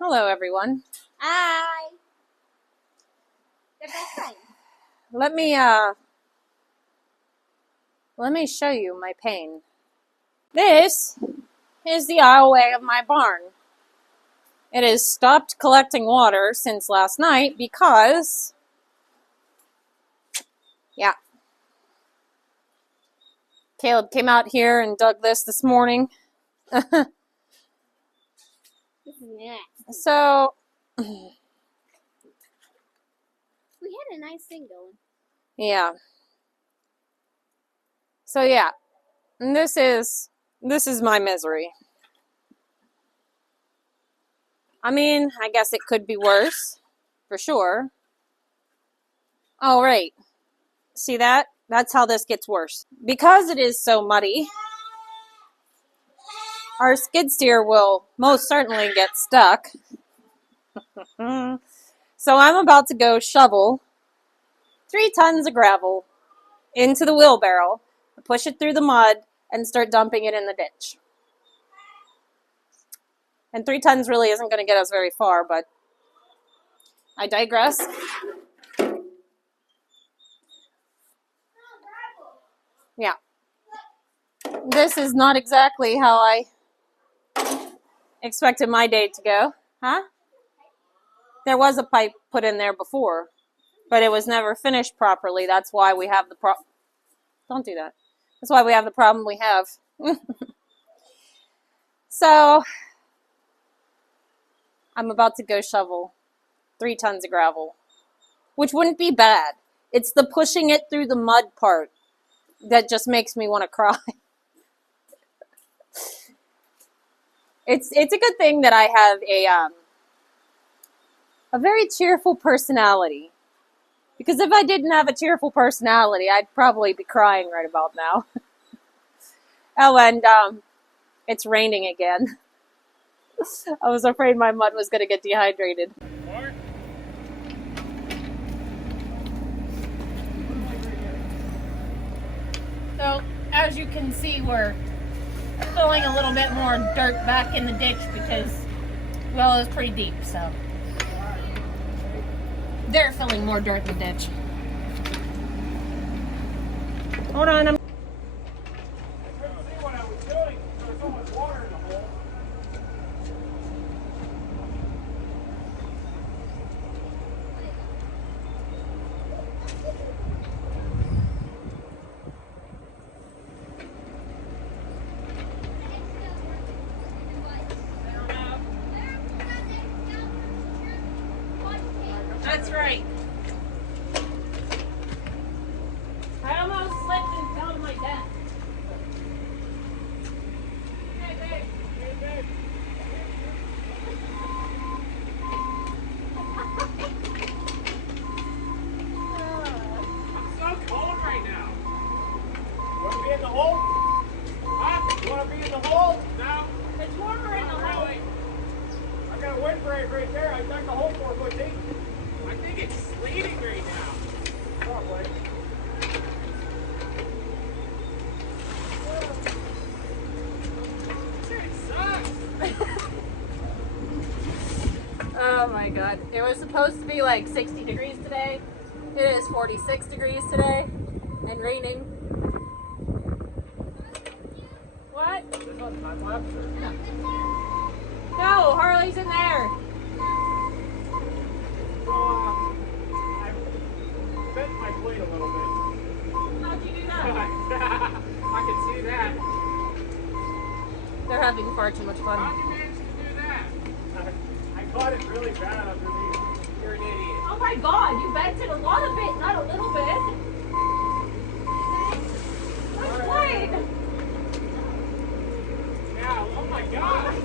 Hello, everyone. Hi. They're best friends. Let me show you my pain. This is the aisleway of my barn. It has stopped collecting water since last night because, Caleb came out here and dug this morning. This is nasty. So, We had a nice thing going. yeah. So yeah, and this is my misery. I mean, I guess it could be worse, for sure. Oh, right. See that? That's how this gets worse. Because it is so muddy, our skid steer will most certainly get stuck. So I'm about to go shovel 3 tons of gravel into the wheelbarrow, push it through the mud, and start dumping it in the ditch. And 3 tons really isn't going to get us very far, but I digress. Yeah. This is not exactly how I expected my day to go. Huh? There was a pipe put in there before, but it was never finished properly. That's why we have the problem. Don't do that. That's why we have the problem we have. So, I'm about to go shovel 3 tons of gravel, which wouldn't be bad. It's the pushing it through the mud part that just makes me want to cry. It's a good thing that I have a very cheerful personality. Because if I didn't have a cheerful personality, I'd probably be crying right about now. Oh, and it's raining again. I was afraid my mud was going to get dehydrated. So, as you can see, we're filling a little bit more dirt back in the ditch because, well, it's pretty deep, so. They're filling more dirt in the ditch. Hold on, I'm... That's right. I almost slipped and fell to my death. Hey, babe. Hey, babe. I'm so cold right now. You want to be in the hole? Huh? You want to be in the hole? No. It's warmer in the hole. Really? I got a windbreak right there. I dug the hole 4 foot deep. I think it's sleeting right now. Probably. Shit sucks. Oh my god. It was supposed to be like 60 degrees today. It is 46 degrees today and raining. What? This one's time lapse or? No, Harley's in there. So, I bent my blade a little bit. How'd you do that? I can see that. They're having far too much fun. How'd you manage to do that? I caught it really bad underneath. You're an idiot. Oh my god, you bent it a lot of it, not a little bit. Which blade? Yeah, oh my god. You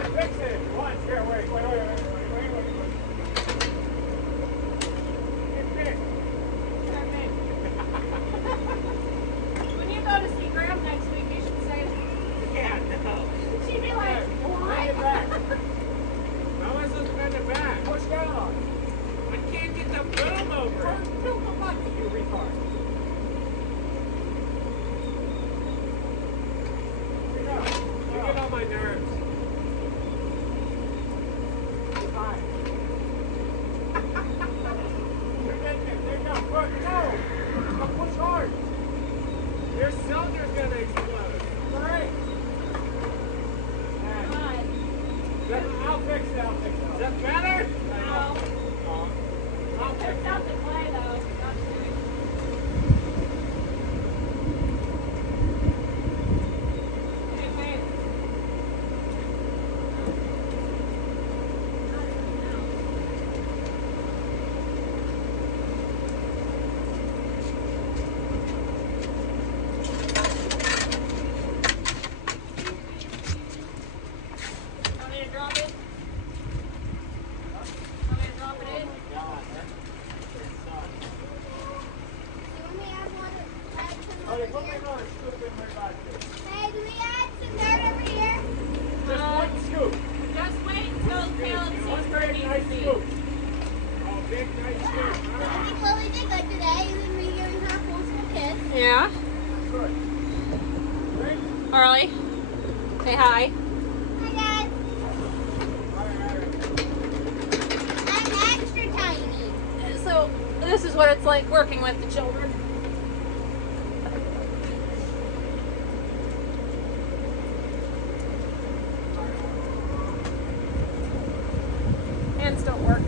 can fix it once. Here, wait. Get fixed. When you go to see Graham next week, you should say, Yeah, no. she'd be like, Bring it what? back. How am I supposed to bend it back? Push down on it. I can't get the boom over Put my another scoop in my bag. Hey, do we add some dirt over here? Just one scoop. Just wait until Caleb One sees where big it needs nice to be. scoop. Oh, big nice scoop. Well, we did good today, and then we gave her a full school kiss. Yeah. Good. Ready? Harley, say hi. Hi, guys. I'm extra tiny. So this is what it's like working with the children. Hands don't work.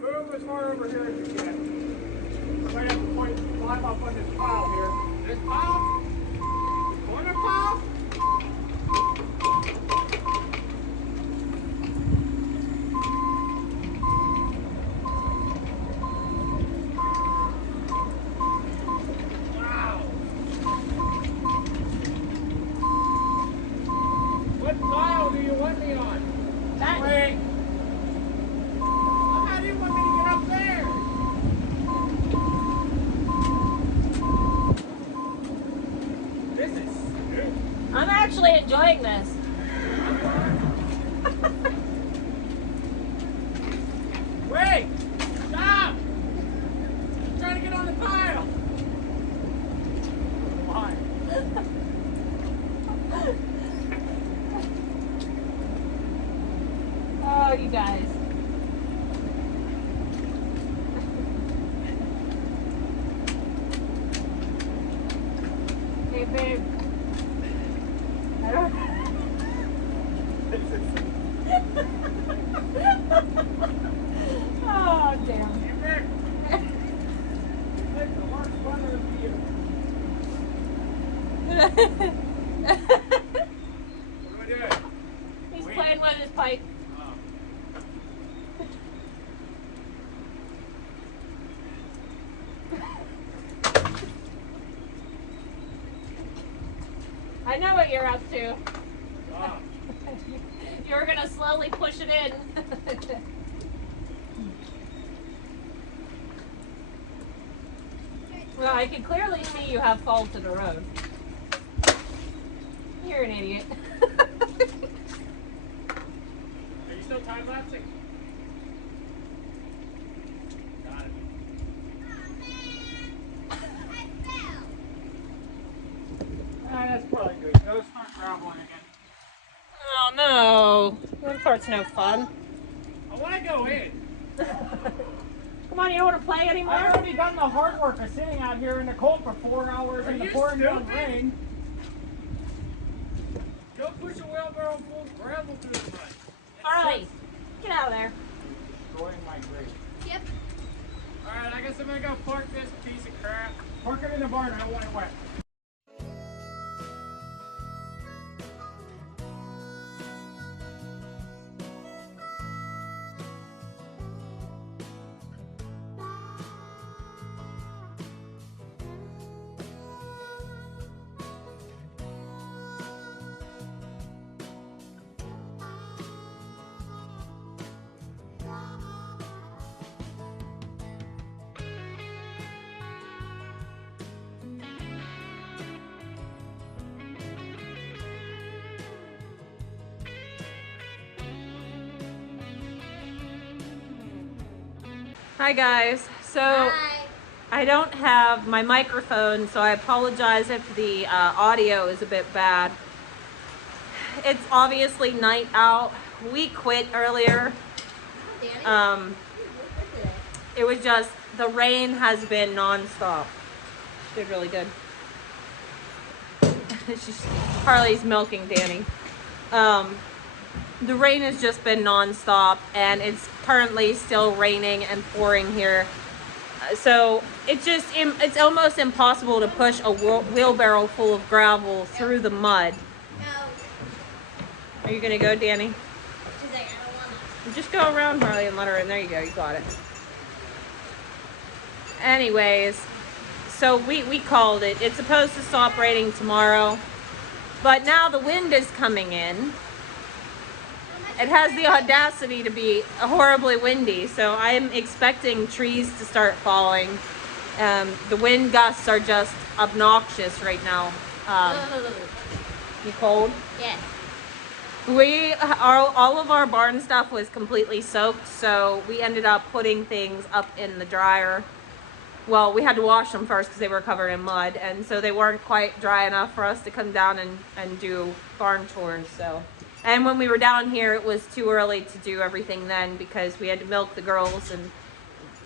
Move as far over here as you can. I might have to climb up on this pile here. This pile? Corner pile? Wow. What pile do you want me on? That Wait. How do you want me to get up there? This is stupid. I'm actually enjoying this. Wait! Stop! I'm trying to get on the pile. Why? Oh, you guys. Hey, babe. I don't. Oh, damn. Hey, Rick. Take the worst fun of the year. What do I do? He's Wait. playing with his pipe. Oh. I know what you're up to. Oh. You're gonna slowly push it in. Well, I can clearly see you have fall to the road. You're an idiot. Are you still time lapsing? Got it. That's probably good. Go start graveling again. Oh no. That part's no fun. I want to go in. Come on, you don't want to play anymore? I've already done the hard work of sitting out here in the cold for 4 hours in the pouring down rain. Go push a wheelbarrow full of gravel through the mud. Harley, get out of there. Destroying my grave. Yep. Alright, I guess I'm gonna go park this piece of crap. Park it in the barn, I don't want it wet. Hi guys. So Hi. I don't have my microphone, so I apologize if the audio is a bit bad. It's obviously night out. We quit earlier. Danny. It was just the rain has been nonstop. She did really good. Harley's milking Danny. The rain has just been nonstop, and it's currently still raining and pouring here. So it's almost impossible to push a wheelbarrow full of gravel through the mud. No. Are you gonna go, Danny? She's like, I don't want to. Just go around, Harley, and let her in. There you go. You got it. Anyways, So we called it. It's supposed to stop raining tomorrow, but now the wind is coming in. It has the audacity to be horribly windy, so I'm expecting trees to start falling. The wind gusts are just obnoxious right now. You cold? Yes. All of our barn stuff was completely soaked, so we ended up putting things up in the dryer. Well, we had to wash them first because they were covered in mud, and so they weren't quite dry enough for us to come down and do barn chores. So, and when we were down here, it was too early to do everything then because we had to milk the girls, and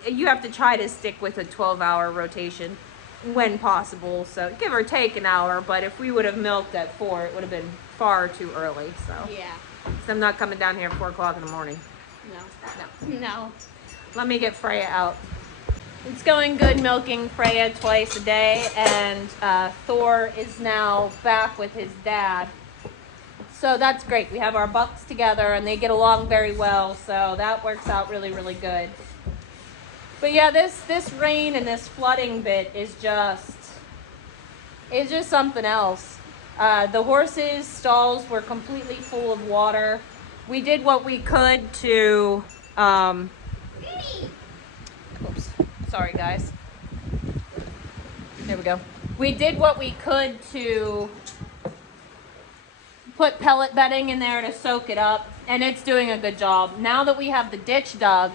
you have to try to stick with a 12-hour rotation when possible. So give or take an hour, but if we would have milked at 4, it would have been far too early. So Yeah. so I'm not coming down here at 4 o'clock in the morning. No. Let me get Freya out. It's going good milking Freya twice a day, and Thor is now back with his dad. So that's great. We have our bucks together and they get along very well, so that works out really, really good. But yeah, this rain and this flooding bit is just something else. The horses' stalls were completely full of water. We did what we could to oops. Sorry, guys. There we go. We did what we could to put pellet bedding in there to soak it up, and it's doing a good job. Now that we have the ditch dug,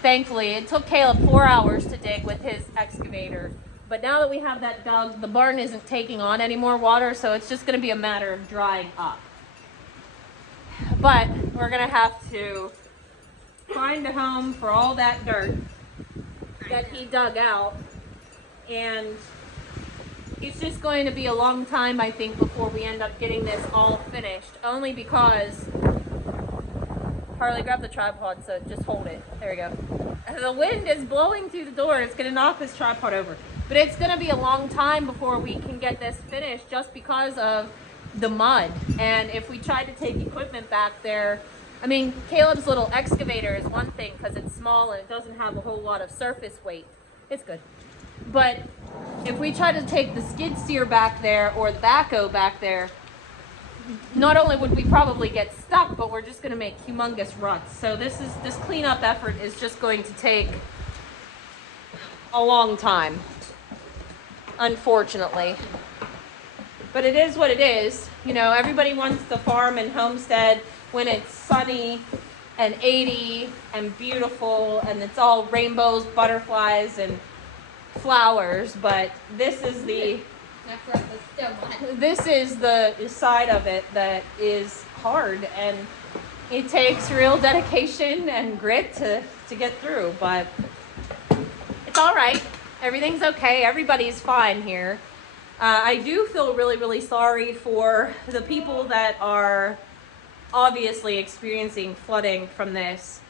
thankfully, it took Caleb 4 hours to dig with his excavator. But now that we have that dug, the barn isn't taking on any more water, so it's just going to be a matter of drying up. But we're going to have to find a home for all that dirt that he dug out, and it's just going to be a long time, I think, before we end up getting this all finished, only because Harley, grab the tripod, so just hold it. There we go. The wind is blowing through the door. It's going to knock this tripod over, but it's going to be a long time before we can get this finished just because of the mud. And if we try to take equipment back there, I mean, Caleb's little excavator is one thing because it's small and it doesn't have a whole lot of surface weight. It's good. But if we try to take the skid steer back there or the backhoe back there, not only would we probably get stuck, but we're just going to make humongous ruts. So this cleanup effort is just going to take a long time, unfortunately. But it is what it is. You know, everybody wants to farm and homestead when it's sunny and 80 and beautiful and it's all rainbows, butterflies, and flowers. But this is the side of it that is hard, and it takes real dedication and grit to get through. But it's all right. Everything's okay. Everybody's fine here. I do feel really, really sorry for the people that are obviously experiencing flooding from this.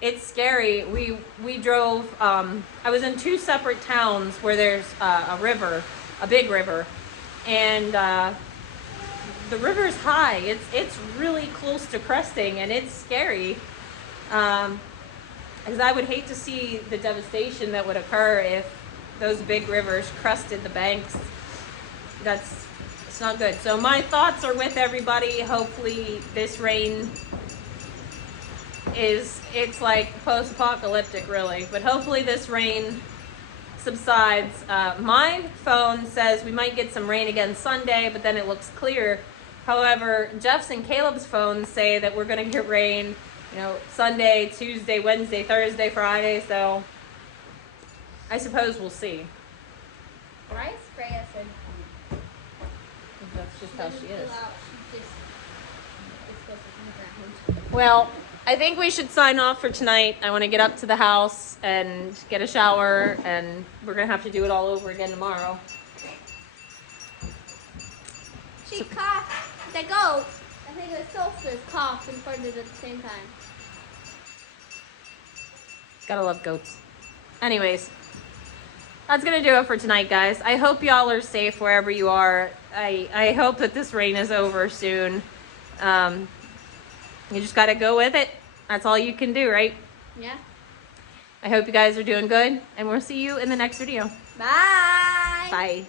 It's scary. We drove, I was in 2 separate towns where there's a river, a big river, and the river's high. It's really close to cresting, and it's scary. Because I would hate to see the devastation that would occur if those big rivers crested the banks. It's not good. So my thoughts are with everybody. Hopefully this rain it's like post-apocalyptic really, but hopefully this rain subsides. My phone says we might get some rain again Sunday, but then it looks clear. However, Jeff's and Caleb's phones say that we're going to get rain, you know, Sunday, Tuesday, Wednesday, Thursday, Friday, so I suppose we'll see. Right? Freya said That's just how she is. It's supposed to be ground. Well, I think we should sign off for tonight. I want to get up to the house and get a shower, and we're going to have to do it all over again tomorrow. She coughed. The goat. I think the solstice coughed and farted at the same time. Gotta love goats. Anyways, that's going to do it for tonight, guys. I hope y'all are safe wherever you are. I hope that this rain is over soon. You just got to go with it. That's all you can do, right? Yeah. I hope you guys are doing good, and we'll see you in the next video. Bye. Bye.